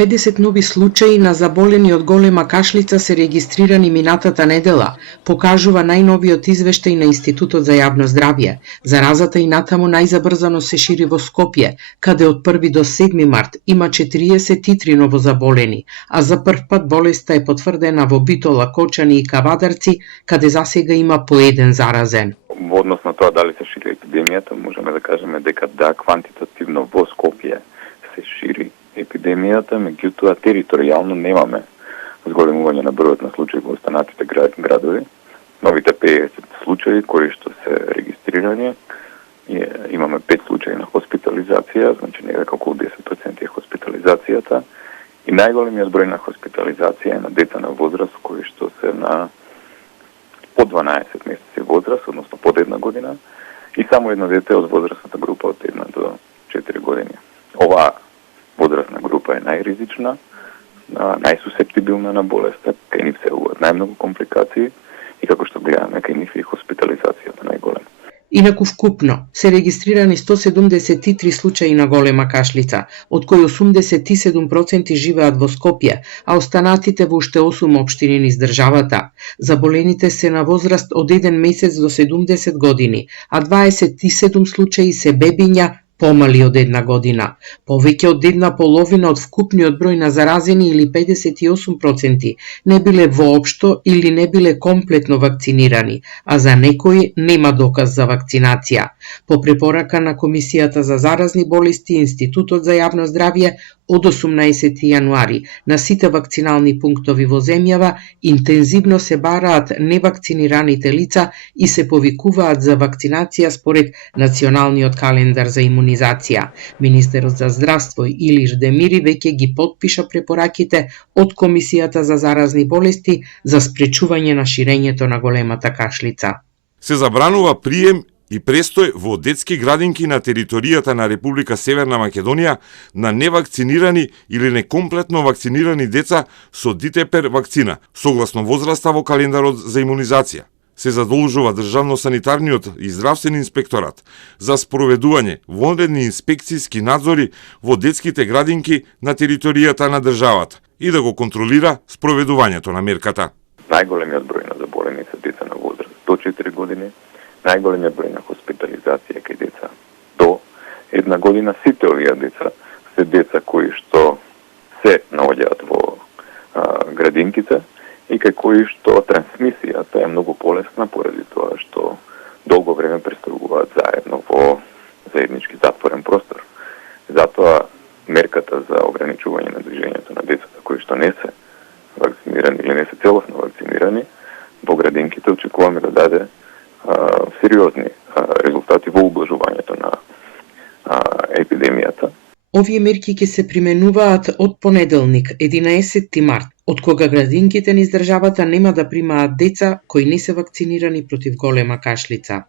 50 нови случаи на заболени од голема кашлица се регистрирани минатата недела, покажува најновиот извештај на Институтот за јавно здравје. Заразата и натаму најзабрзано се шири во Скопје, каде од 1 до 7 март има 43 новозаболени, а за прв пат болеста е потврдена во Битола, Кочани и Кавадарци, каде засега има по еден заразен. Во однос на тоа дали се шири епидемијата, можеме да кажеме дека да, квантитативно во Скопје се шири епидемијата, меѓутоа територијално немаме зголемување на бројот на случаи во останатите градови. Новите 50 случаи кои што се регистрирани, имаме 5 случаи на хоспитализација, значи некако околу 10% е хоспитализацијата, и најголемиот број на хоспитализација е на деца на возраст кои што се на по 12 месеци возраст, односно под 1 година, и само едно дете од возрастната група од 1 до 4 години. Оваа возрастна група е најризична, најсусептибилна на болеста, кај нив се јавуваат најмногу компликации и како што гледаме кај нив и хоспитализацијата најголема. Инаку вкупно се регистрирани 173 случаи на голема кашлица, од кои 87% живеат во Скопје, а останатите во уште 8 општини низ државата. Заболените се на возраст од 1 месец до 70 години, а 27 случаи се бебиња помали од 1 година. Повеќе од 1/2 од вкупниот број на заразени или 58% не биле воопшто или не биле комплетно вакцинирани, а за некои нема доказ за вакцинација. По препорака на Комисијата за заразни болести, Институтот за јавно здравје од 18 јануари на сите вакцинални пунктови во земјава интензивно се бараат невакцинираните лица и се повикуваат за вакцинација според Националниот календар за имунизација. Министерот за здравство Илир Демири веќе ги потпиша препораките од Комисијата за заразни болести за спречување на ширењето на големата кашлица. Се забранува прием и престој во детски градинки на територијата на Република Северна Македонија на невакцинирани или некомплетно вакцинирани деца со дитепер вакцина, согласно возраста во календарот за имунизација. Се задолжува Државно-санитарниот и здравствен инспекторат за спроведување вонредни инспекцијски надзори во детските градинки на територијата на државата и да го контролира спроведувањето на мерката. Најголемиот број на заболени се деца на возраст до 4 години, најголемиот број на хоспитализација кај деца до 1 година. Сите овие деца се деца кои што се наоѓаат во градинките и кај кои што трансмисијата е многу полесна поради тоа што долго време престојуваат заедно во заеднички затворен простор. Затоа мерката за ограничување на движењето на децата кои што не се вакцинирани или не се целосно вакцинирани во градинките очекуваме да даде сериозни резултати во ублажувањето на епидемијата. Овие мерки ќе се применуваат од понеделник, 11 март, од кога градинките низ државата нема да примаат деца кои не се вакцинирани против голема кашлица.